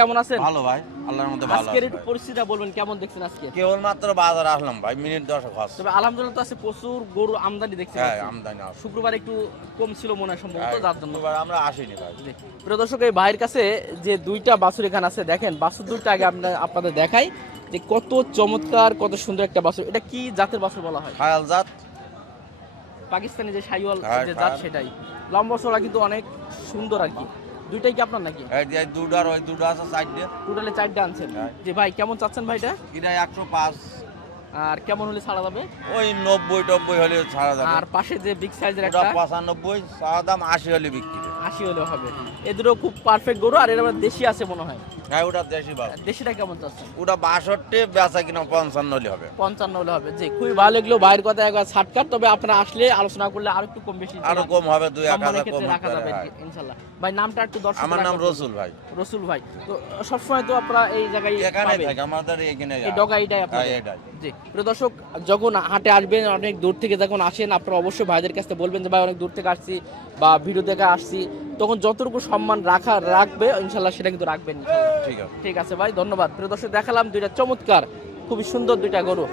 কেমন আছেন? ভালো ভাই, আল্লাহর মধ্যে ভালো আজকের আছি একটু ভাই। পরিস্থিতিটা বলবেন কেমন দেখছেন আজকে? কেবলমাত্র বাজারে আসলাম ভাই, মিনিট 10 হচ্ছে। তবে আলহামদুলিল্লাহ তো আছে প্রচুর গরু আমদানি দেখতে হ্যাঁ, পাচ্ছি। আমদানি আছে। শুক্রবার একটু কম ছিল মনে হয় সম্ভবত হ্যাঁ, যার জন্য। শুক্রবার আমরা আসিনি ভাই। জি। প্রিয় দর্শক এই ভাইয়ের কাছে যে দুইটা বাছুর এখানে আছে দেখেন বাছুর দুইটা আগে আপনাদের দেখাই যে কত চমৎকার কত সুন্দর একটা বাছুর। এটা কি জাতের বাছুর বলা হয়? খায়াল জাত। পাকিস্তানি যে শাহিওয়াল হ্যাঁ, যে জাত হ্যাঁ। সেটাই। লম্বা চওড়া কিন্তু অনেক সুন্দর আর কি। দুইটাই কি আপনার নাকি? এই যে দুটার ওই দুটো আছে সাইডে। টোটালে 4টা আনছেন। হ্যাঁ। যে ভাই কেমন চাচ্ছেন ভাইটা? এটা 105। আর কেমন হলে ছাড়া যাবে? ওই 90-90 হলে ছাড়া যাবে। আর পাশে যে বিগ সাইজের ওটা একটা 95, চাওয়া দাম 80 হলে বিক্রি। 80 হলে হবে। এ দুটো খুব পারফেক্ট গরু আর এর আবার দেশি আছে মনে হয়। হ্যাঁ, ওটা দেশি ভালো। দেশিটা কেমন চাচ্ছেন? ওটা 62, বেচা কিনা 55 হলে হবে। 55 হলে হবে। জি খুবই ভালো লাগলো ভাইয়ের কথা একবার ছাটকাট, তবে আপনারা আসলে আলোচনা করলে আর একটু কম বেশি আরো কম হবে, 2-1000 সম্মানের কম ক্ষেত্রে রাখা হবে। যাবে হ্যাঁ। ইনশাআল্লাহ। ভাই নামটা একটু দর্শক আমার নাম রসুল ভাই। রসুল ভাই। তো সবসময় তো আপনারা এই জায়গায় এখানে পাবেন। থাকে আমাদের এখানে। এই ডগাইটাই আপনাদের। হ্যাঁ, এটাই। জি প্রিয় দর্শক যখন হাটে আসবেন অনেক দূর থেকে যখন আসেন আপনারা অবশ্যই ভাইদের কাছে বলবেন যে ভাই অনেক দূর থেকে আসছি বা ভিডিও দেখে আসছি, তখন যতটুকু সম্মান রাখবে ইনশাল্লাহ সেটা কিন্তু রাখবেন ইনশাল্লাহ। ঠিক আছে। ঠিক আছে ভাই, ধন্যবাদ। প্রিয় দর্শক দেখালাম দুইটা চমৎকার খুবই সুন্দর দুইটা গরু।